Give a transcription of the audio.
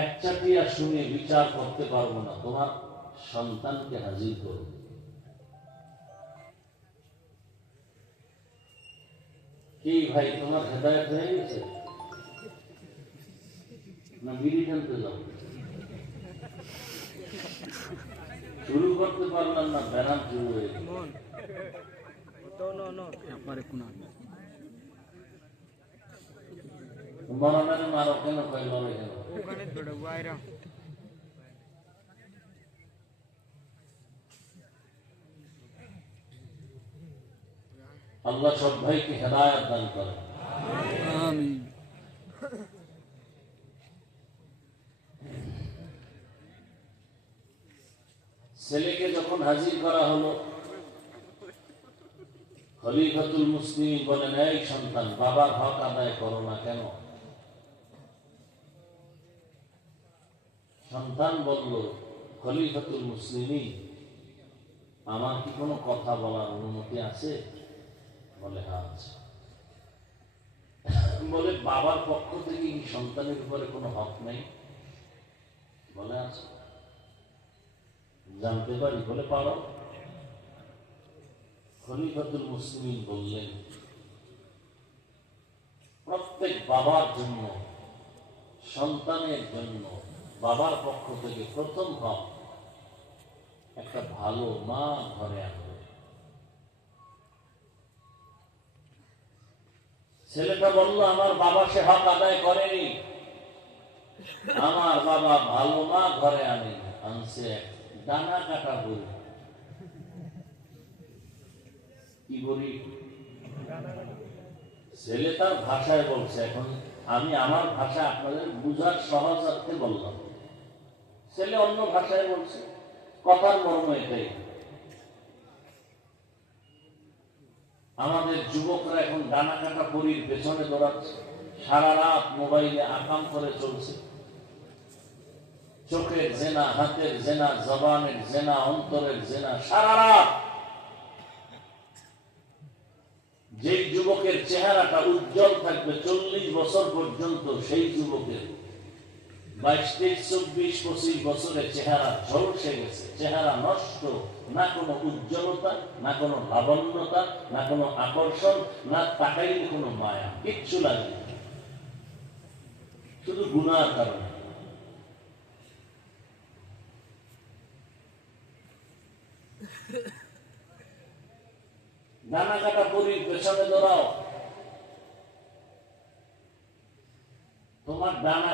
একচাটিয়া শুনে বিচার করতে পারবো না, তোমার সন্তানকে হাজির করো। কি ভাই, তোমার হেদায়েত হয়ে গেছে না? বিড়ি টানতে যাও, শুরু করতে পারলাম না, ব্যানার শুরু হয়ে গেল। মরণের মারো কেন, কয় লড়ে কেন? আল্লাহ সব ভাইকে হেদায়েত দান করে। আমিন। ছেলেকে যখন হাজির করা হলো, খলিফাতুল মুসলিমিন বলেন, এই সন্তান, বাবার হক আদায় করো না কেন? সন্তান বলল, খলিফাতুল মুসলিমিন, আমার কি কোনো কথা বলার অনুমতি আছে? বলে হ্যাঁ আছে। বলে বাবার পক্ষ থেকে কি সন্তানের উপরে কোনো হক নেই? বলে আছে। জানতে পারি? বলে পারো। খলিফাতুল মুসলিমিন বললেন, প্রত্যেক বাবার জন্য, সন্তানের জন্য বাবার পক্ষ থেকে প্রথম হক একটা ভালো মা ঘরে আনবে। ছেলেটা বলল, আমার বাবা সে হক আদায় করেনি, আমার বাবা ভালো মা ঘরে আনেনি, আনছে ডানা কাটা গরু। কি বলি? ছেলে তার ভাষায় বলছে, এখন আমি আমার ভাষা আপনাদের বুঝার সহজার্থে বললাম, ছেলে অন্য ভাষায় বলছে, কথার মর্ম এটাই। আমাদের যুবকরা এখন ডানা কাটা পরীর পেছনে দৌড়াচ্ছে, সারা রাত মোবাইলে আকাম করে চলছে, চোখের জেনা, হাতের জেনা, জবানের জেনা, অন্তরের জেনা, সারা রাত। যেই যুবকের চেহারাটা উজ্জ্বল থাকবে 40 বছর পর্যন্ত, সেই যুবকের 22, 23, 24, 25 বছরে চেহারা ঝলসে গেছে, চেহারা নষ্ট, না কোনো উজ্জ্বলতা, না কোনো লাবণ্যতা, না কোনো আকর্ষণ, না তাকাইলে কোনো মায়া, কিচ্ছু লাগে না, শুধু গুনার কারণে। ডানা কাটা পরীর পেছনে দৌড়াও, তোমার ডানা